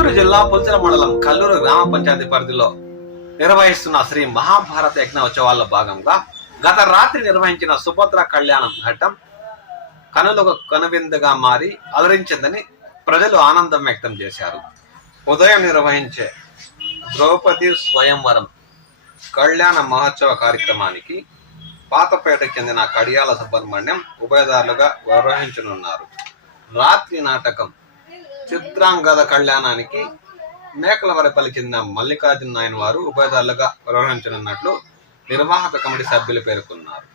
చిత్తూరు జిల్లా పుల్చల మండలం కల్లూరు గ్రామ పంచాయతీ పరిధిలో నిర్వహిస్తున్న శ్రీ మహాభారత యజ్ఞ ఉత్సవాల్లో భాగంగా గత రాత్రి నిర్వహించిన సుభద్ర కళ్యాణం ఘట్టం కనులకు కనువిందుగా మారి అలరించిందని ప్రజలు ఆనందం వ్యక్తం చేశారు. ఉదయం నిర్వహించే ద్రౌపది స్వయంవరం కళ్యాణ మహోత్సవ కార్యక్రమానికి పాతపేటకు చెందిన కడియాల సుబ్రహ్మణ్యం ఉభయదారులుగా నిర్వహించనున్నారు. రాత్రి నాటకం చిత్రాంగద కళ్యాణానికి మేకలవరపల్లి చెందిన మల్లికార్జున నాయన వారు ఉభయదారులుగా నిర్వహించనున్నట్లు నిర్వాహక కమిటీ సభ్యులు పేర్కొన్నారు.